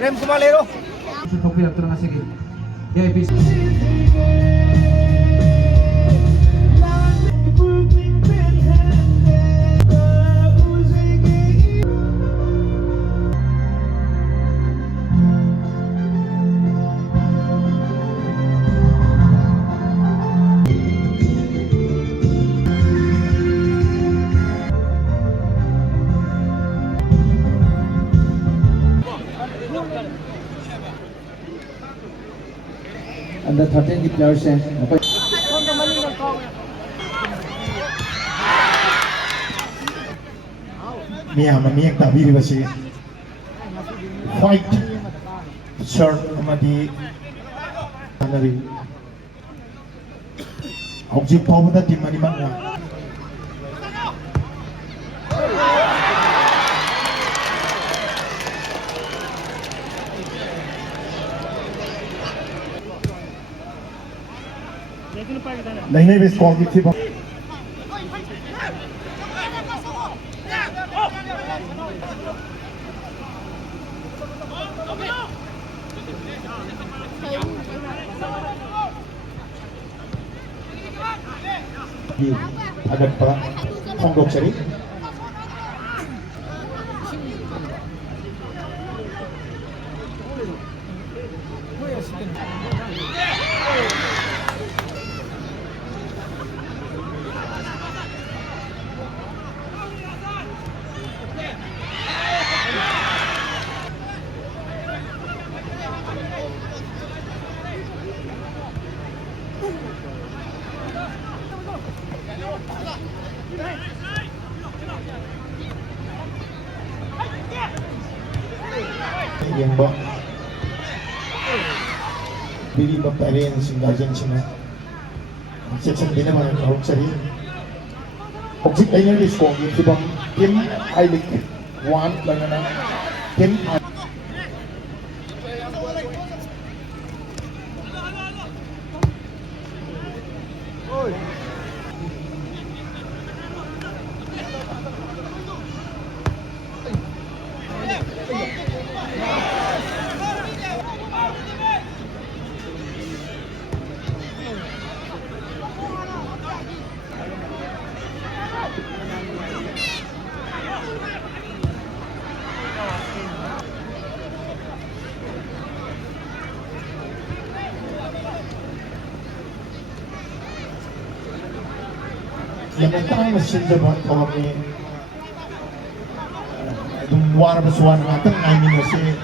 Rem Sumalero. Popular ito nga sige. VIP. Under 13 di players हैं Mia mani ang tabi ba si white shirt amadi anari hojik pawda di mani manga नहीं बस call की थी agak para Hongkong seri yang ba bili ba parents ng Argentina section din naman ang Hongkong seri object ay nang disco yung ibang team I League 1 lang na team yang tentang mesin debat kalau ni luar bersuara matang ini masih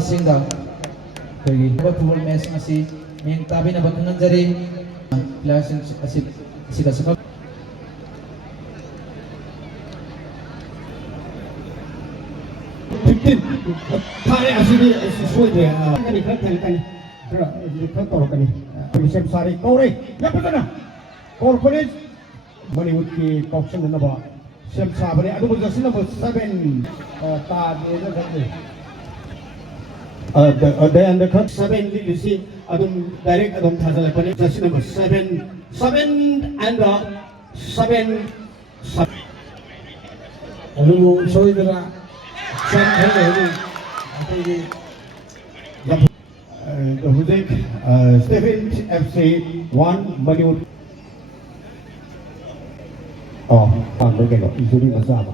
Sinda pergi football match masih main tabi na batungan dari players asik asik Thai asli sesuai dia. Kan ikat kan. Ikat tolong kan. Bisa sari kore. Ya betul na. Kor kore. Bollywood ki option na ba. Sem sabare adu boleh sih number 7 ta dia kan. Dan the cut 7 you see adum direct adum thazala pani jersey number 7 and 7 Alu soy dera ꯆꯟꯈ꯭ꯔꯒꯗꯤ ꯑꯩꯈꯣꯏꯒꯤ ꯍꯧꯖꯤꯛ Stephen FC 1 Manipur ꯄꯥꯟꯕ ꯀꯩꯅꯣ 인조리 맞아 봐.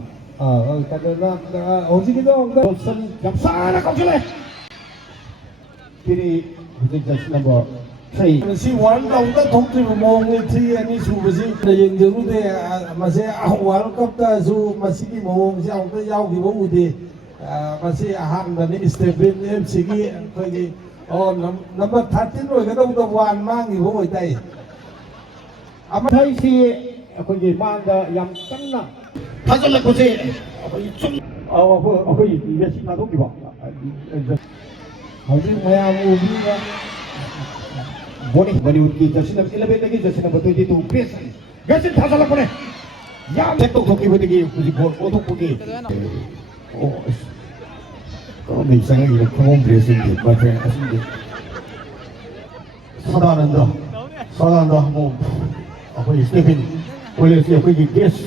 ꯀꯩꯅꯣꯅ ꯍꯧꯖꯤꯛꯀꯤꯗꯣ ꯑꯃꯨꯛꯇ 선 엽사나 꺾을래. 길이 hꯧꯖꯤꯛ just number 3. ꯃꯁꯤ world ꯀꯞꯇ ꯊꯣꯛꯇ꯭ꯔꯤꯕ ꯃꯑꯣꯡꯅꯤ 3-2 ꯁꯨꯕꯁꯤ ꯌꯦꯡꯖꯔꯨꯗꯦ ꯃꯁꯤ ꯋꯥꯔꯜ ꯀꯞꯇꯁꯨ ꯃꯁꯤꯒꯤ ꯃꯑꯣꯡꯁꯤ ꯑꯃꯨꯛꯇ ꯌꯥꯎꯈꯤꯕ ꯎꯗꯦ ꯃꯁꯤ ꯑꯍꯥꯟꯕꯅꯤ ꯏꯁꯇꯦꯐꯦꯟ FC-ꯒꯤ ꯑꯩꯈꯣꯏꯒꯤ ꯅꯝꯕꯔ 13 ꯑꯣꯏꯒꯗꯧꯕꯗ 1 ꯃꯥꯡꯈꯤꯕ ꯑꯣꯏꯇꯥꯏ ꯑꯃꯊꯩꯁꯤ ꯑꯩꯈꯣꯏꯒꯤ ꯃꯥꯡꯗ ꯌꯥꯝ ꯀꯟꯅ ꯊꯥꯖꯤꯜꯂꯛꯄꯁꯦ ꯑꯩꯈꯣꯏ ꯁꯨꯝ ꯑꯩꯈꯣꯏ ꯃꯦꯁꯤ ꯊꯥꯗꯣꯛꯈꯤꯕ ꯍꯧꯖꯤꯛ ꯃꯌꯥꯝ ꯎꯕꯤꯕ 보니 머리웃기 저신업 11대기 저신업 22 그래서 몇신 타살락보네 야 맥도 도끼부대기 굳이 볼 오독부기 내 이상하게 이렇게 평온 그랬는데 맞아요 하신데 사다한다 뭐 아버지 스테픈 올렸어요 거기 게스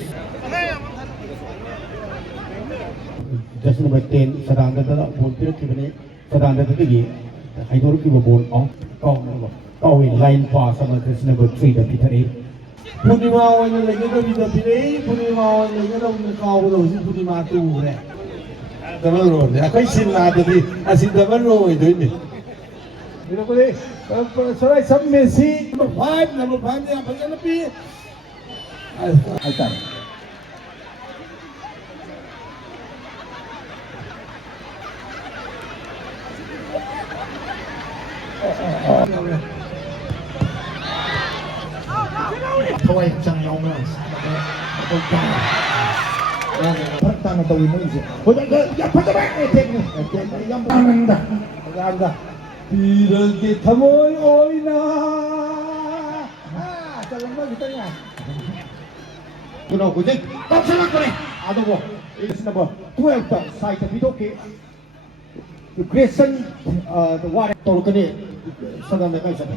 저신업 10 사다한다 볼 필요 기분에 사다한다 되기 하이도르키고 볼 going line pass on this number 3 the Peter A. ꯄꯨꯔꯅꯤꯃꯥ ꯑꯣꯏꯅ ꯂꯩꯒꯗꯕꯤꯗ ꯄꯤꯔꯛꯏ ꯄꯨꯔꯅꯤꯃꯥ ꯑꯣꯏꯅ ꯂꯩꯒꯗꯕꯅ ꯀꯥꯎꯕꯗ ꯍꯧꯖꯤꯛ ꯄꯨꯔꯅꯤꯃꯥ ꯇꯨꯈ꯭ꯔꯦ ꯗꯕꯜ ꯔꯣꯅꯤ ꯑꯩꯈꯣꯏ ꯁꯤꯟꯅꯥꯗꯗꯤ ꯑꯁꯤ ꯗꯕꯜ ꯔꯣ ꯑꯣꯏꯗꯣꯏꯅꯤ ꯄꯤꯔꯛꯄꯗꯤ ꯁꯣꯔꯥꯏ ꯁꯝ ꯃꯦꯁꯤ ꯅꯝꯕꯔ 5 ꯌꯥꯝ ꯐꯖꯅ ꯄꯤ ꯍꯥꯏꯇꯥꯔꯦꯊꯋꯥꯏ ꯍꯛꯆꯥꯡ ꯌꯥꯎꯅ ꯐꯔꯛ ꯇꯥꯅ ꯇꯧꯋꯤ ꯃꯣꯏꯁꯦ ꯌꯥꯝ ꯐꯖꯕ ꯌꯥꯝ ꯇꯥꯅꯤꯡꯗ ꯄꯤꯔꯒꯦ ꯊꯃꯣꯏ ꯑꯣꯏꯅ ꯆꯠꯂꯝꯕ ꯈꯤꯇꯪ ꯌꯥꯏ 그너 그제 깜짝할 거네 아도고 이것은 뭐 12다 사이트 비도키 그 그레선 와레 돌거니 서단 내가 있었다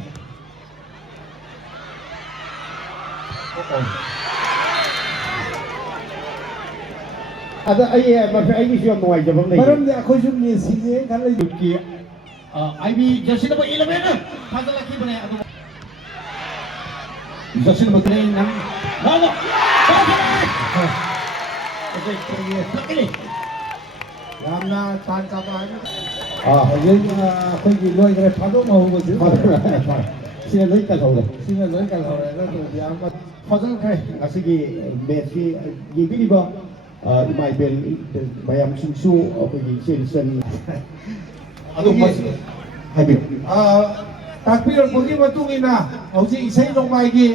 ada ai mà phải ai siêu ngoài cho vấn đề ꯃꯔꯝꯗꯤ ꯑꯩꯈꯣꯏꯁꯨ ꯃꯦꯁꯤꯁꯦ ꯈꯜꯂꯤ ki ai bi jersey number 11 fazla ki bane adu jersey number 3 nam bravo ꯌꯥꯝꯅ ꯇꯥꯟ ꯆꯥꯕ ꯍꯧꯖꯤꯛ ꯑꯩꯈꯣꯏꯒꯤ ꯂꯣꯏꯈ꯭ꯔꯦ ꯊꯥꯗꯣꯛ ꯃꯍꯧꯕꯁꯤ sila loy ka hawla ꯁꯤꯅ ꯂꯣꯏ ꯀꯜꯍꯧꯔꯦ ꯑꯗꯨꯗꯤ ꯌꯥꯝ ꯐꯖꯅꯈ꯭ꯔꯦ ꯉꯁꯤꯒꯤ ꯃꯦꯠꯁꯁꯤ ꯌꯦꯡꯕꯤꯔꯤꯕ ꯏꯃꯥ ꯏꯕꯦꯜ ꯃꯌꯥꯝꯁꯤꯡꯁꯨ ꯑꯩꯈꯣꯏꯒꯤ ꯏꯆꯦ ꯑꯗꯨꯝ ꯍꯥꯏꯕꯤꯌꯨ ꯇꯥꯛꯄꯤꯔꯛꯄꯒꯤ ꯃꯇꯨꯡ ꯏꯟꯅ ꯍꯧꯖꯤꯛ ꯏꯁꯩ ꯅꯣꯡꯃꯥꯏꯒꯤ